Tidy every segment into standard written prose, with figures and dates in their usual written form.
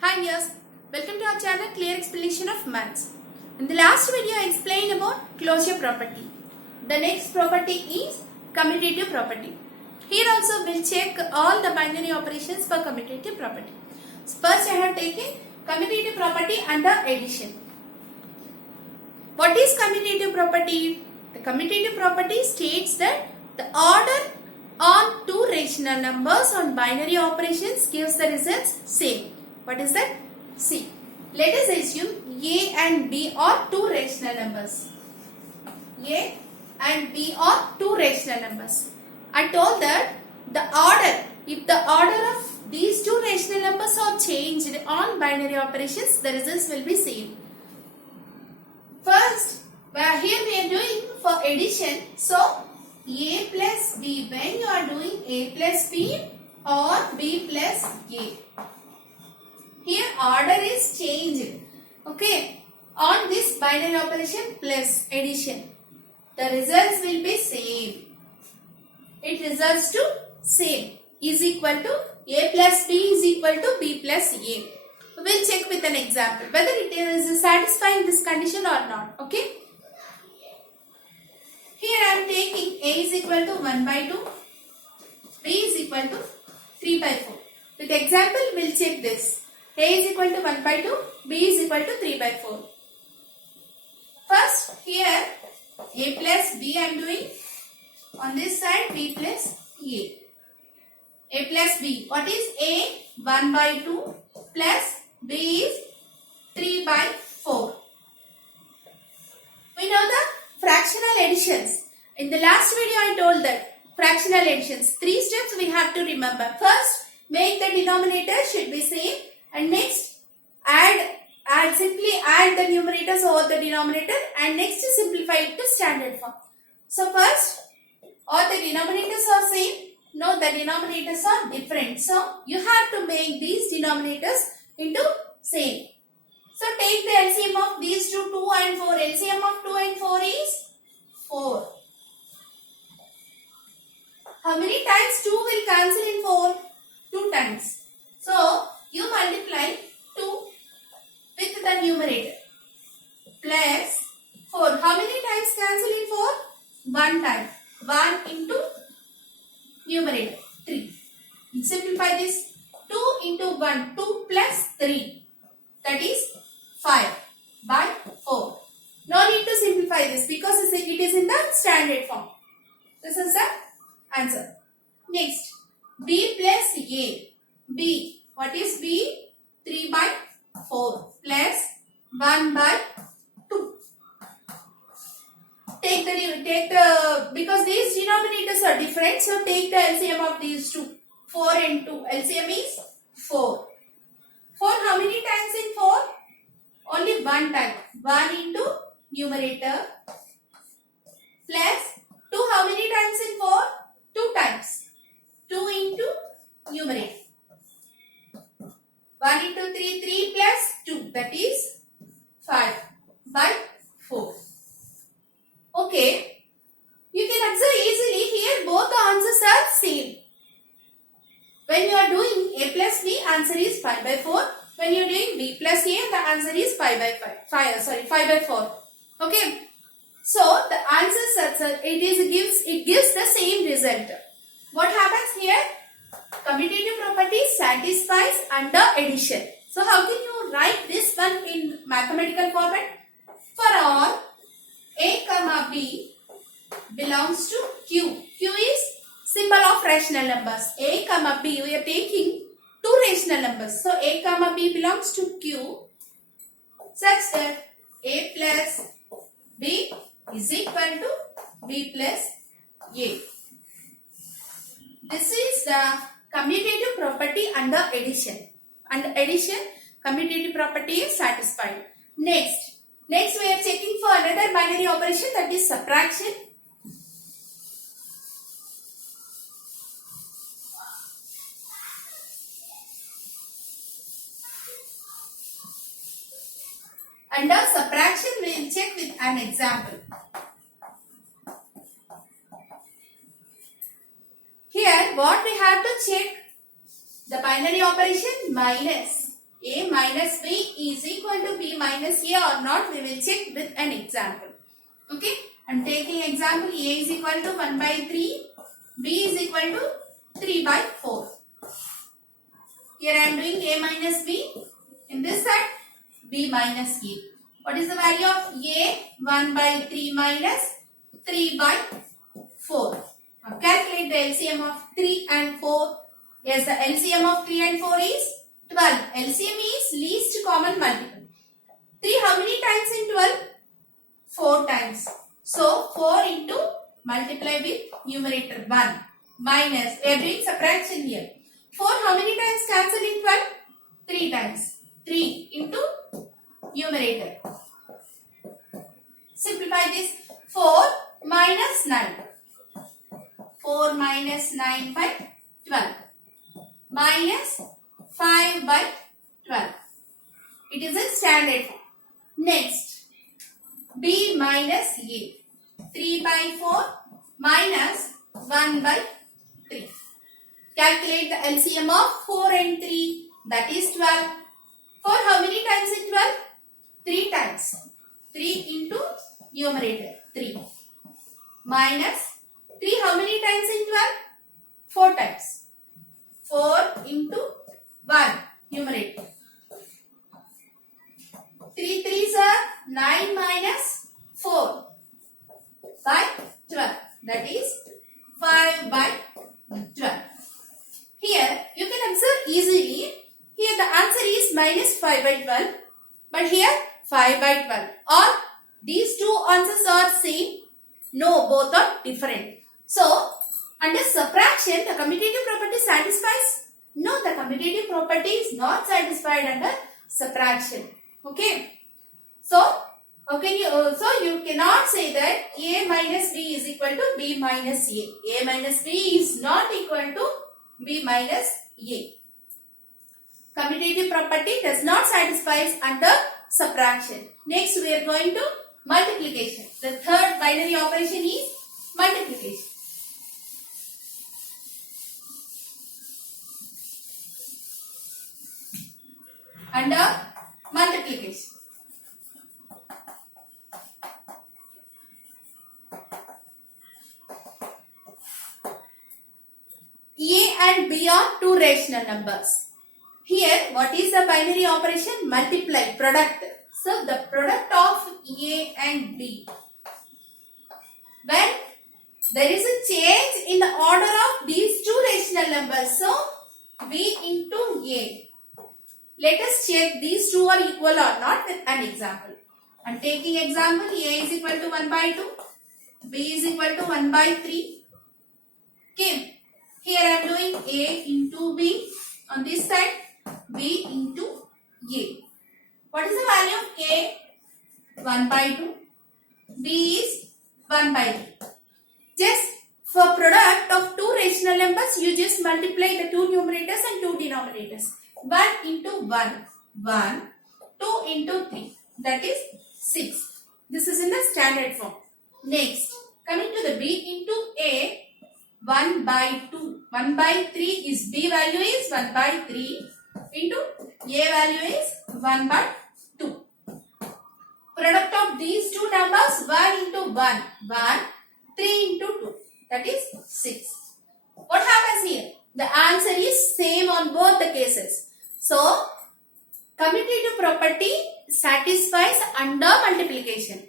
Hi viewers, welcome to our channel Clear Explanation of Maths. In the last video I explained about closure property. The next property is commutative property. Here also we'll check all the binary operations for commutative property. So first I have taken commutative property under addition. What is commutative property? The commutative property states that the order on two rational numbers on binary operations gives the results same. What is that? See, let us assume A and B are two rational numbers. A and B are two rational numbers. I told that if the order of these two rational numbers are changed on binary operations, the results will be same. First, here we are doing for addition. So, A plus B. When you are doing A plus B or B plus A. Here order is changed. Okay. On this binary operation plus addition. The results will be same. It results to same. Is equal to A plus B is equal to B plus A. We will check with an example whether it is satisfying this condition or not. Okay. Here I am taking A is equal to 1 by 2. B is equal to 3 by 4. With example we will check this. A is equal to 1 by 2, B is equal to 3 by 4. First, here A plus B I am doing. On this side, B plus A. A plus B. What is A? 1 by 2 plus B is 3 by 4. We know the fractional additions. In the last video, I told that fractional additions. 3 steps we have to remember. First, make the denominator should be same. And next, simply add the numerators over the denominator and next simplify it to standard form. So first, all the denominators are same. No, the denominators are different. So you have to make these denominators into same. So take the LCM of these two, 2 and 4. LCM of 2 and 4 is 4. How many times 2 will cancel in 4? 2 times. So you multiply 2 with the numerator plus 4. How many times cancel in 4? 1 time. 1 into numerator 3. Simplify this. 2 into 1. 2 plus 3. That is 5 by 4. No need to simplify this because it is in the standard form. This is the answer. Next. B plus A. B. What is B? 3 by 4 plus 1 by 2. Because these denominators are different, so take the LCM of these two. 4 and 2. LCM is 4. 4 how many times in 4? Only 1 time. 1 into numerator plus 2 how many times in 4? 2 times. 2 into numerator. 1 into 3, 3 plus 2, that is 5 by 4. Okay. You can observe easily here both the answers are same. When you are doing A plus B, answer is 5 by 4. When you are doing B plus A, the answer is 5 by 4. Okay. So, the answer it gives the same result. What happens here? Commutative property satisfies under addition. So how can you write this one in mathematical format? For all A comma B belongs to Q. Q is symbol of rational numbers. A comma B, we are taking two rational numbers. So A comma B belongs to Q such that A plus B is equal to B plus A. This is the commutative property under addition. Under addition, commutative property is satisfied. Next we are checking for another binary operation, that is subtraction. Under subtraction, we will check with an example. Here, what we have to check? The binary operation minus. A minus B is equal to B minus A or not, we will check with an example. Okay, I am taking example. A is equal to 1 by 3, B is equal to 3 by 4. Here I am doing A minus B. In this side, B minus A. What is the value of A? 1 by 3 minus 3 by 4. Now calculate the LCM of 3 and 4. Yes, the LCM of 3 and 4 is 12. LCM is least common multiple. 3 how many times in 12? 4 times. So 4 into multiply with numerator 1 minus, we are doing subtraction here. 4 how many times cancel in 12? 3 times. 3 into numerator. Simplify this. 4 minus 9. 4 minus 9 by 12. Minus 5 by 12. It is a standard form. Next, B minus A. 3 by 4 minus 1 by 3. Calculate the LCM of 4 and 3. That is 12. 4 how many times in 12? 3 times. 3 into numerator 3. Minus 3 how many times in 12? 4 times. 4 into 1 numerator. 3 3s are 9 minus 4 by 12. That is 5 by 12. Here you can observe easily. Here the answer is minus 5 by 12. But here 5 by 12. Or these two answers are same. No, both are different. So under subtraction, the commutative property satisfies? No, the commutative property is not satisfied under subtraction. Okay. So, you cannot say that A minus B is equal to B minus A. A minus B is not equal to B minus A. Commutative property does not satisfy under subtraction. Next, we are going to multiplication. The third binary operation is multiplication. Under multiplication, A and B are two rational numbers. Here, what is the binary operation? Multiply, product. So, the product of A and B. When there is a change in the order of these two rational numbers, so B into A. Let us check these two are equal or not with an example. I am taking example. A is equal to 1 by 2. B is equal to 1 by 3. Okay. Here I am doing A into B. On this side, B into A. What is the value of A? 1 by 2. B is 1 by 3. Just for product of two rational numbers, you just multiply the two numerators and two denominators. 1 into 1. 1. 2 into 3. That is 6. This is in the standard form. Next, coming to the B into A. 1 by 2. 1 by 3 is B value is 1 by 3 into A value is 1 by 2. Product of these two numbers 1 into 1. 1. 3 into 2. That is 6. What happens here? The answer is same on both the cases. So, commutative property satisfies under multiplication.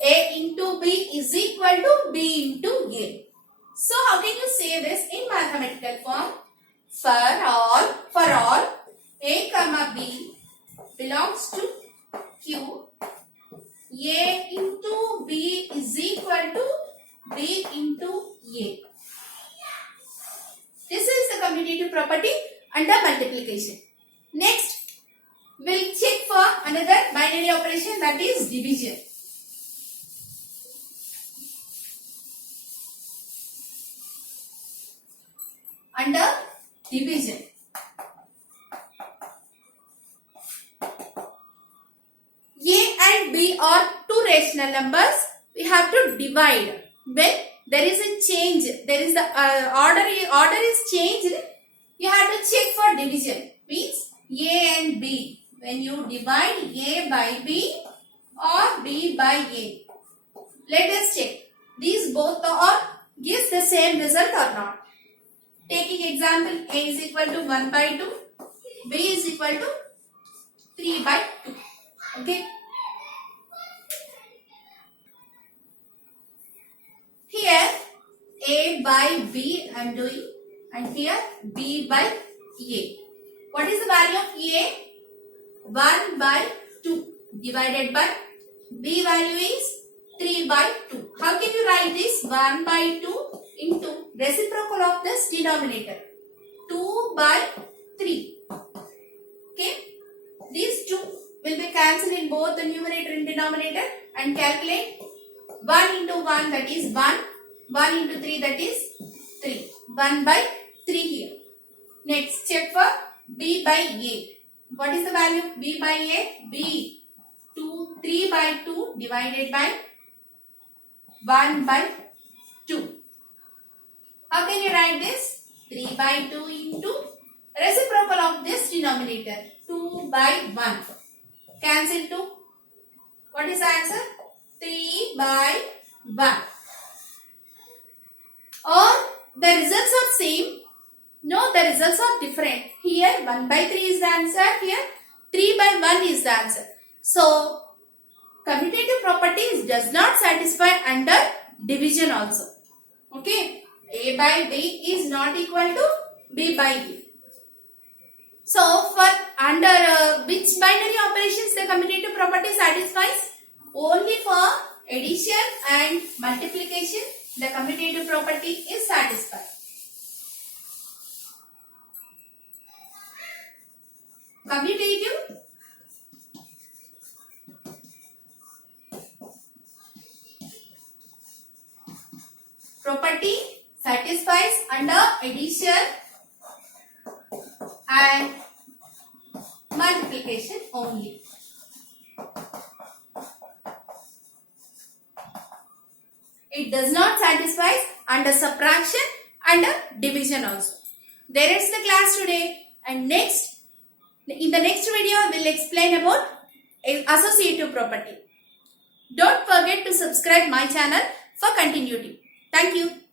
A into B is equal to B into A. So, how can you say this in mathematical form? For all A comma B belongs to Q, A into B is equal to B into A. This is the commutative property under multiplication. Next, we will check for another binary operation, that is division. Under division, A and B are two rational numbers. We have to divide. When there is a change, there is the order is changed, you have to check for division. Means A and B. When you divide A by B or B by A. Let us check. These both are gives the same result or not. Taking example, A is equal to 1 by 2, B is equal to 3 by 2. Okay. Here A by B I am doing, and here B by A. What is the value of A? 1 by 2 divided by B value is 3 by 2. How can you write this? 1 by 2 into reciprocal of this denominator. 2 by 3. Okay. These 2 will be cancelled in both the numerator and denominator, and calculate 1 into 1, that is 1. 1 into 3, that is 3. 1 by 3 here. Next, check for B by A. What is the value of B by A? B. 3 by 2 divided by 1 by 2. How can you write this? 3 by 2 into reciprocal of this denominator. 2 by 1. Cancel 2. What is the answer? 3 by 1. Or the results are same. No, the results are different. Here 1 by 3 is the answer. Here 3 by 1 is the answer. So, commutative properties does not satisfy under division also. Okay. A by B is not equal to B by A. So, for under which binary operations the commutative property satisfies? Only for addition and multiplication the commutative property is satisfied. Commutative property satisfies under addition and multiplication only. It does not satisfy under subtraction and division also. There is the class today, and in the next video I will explain about associative property. Don't forget to subscribe my channel for continuity. Thank you.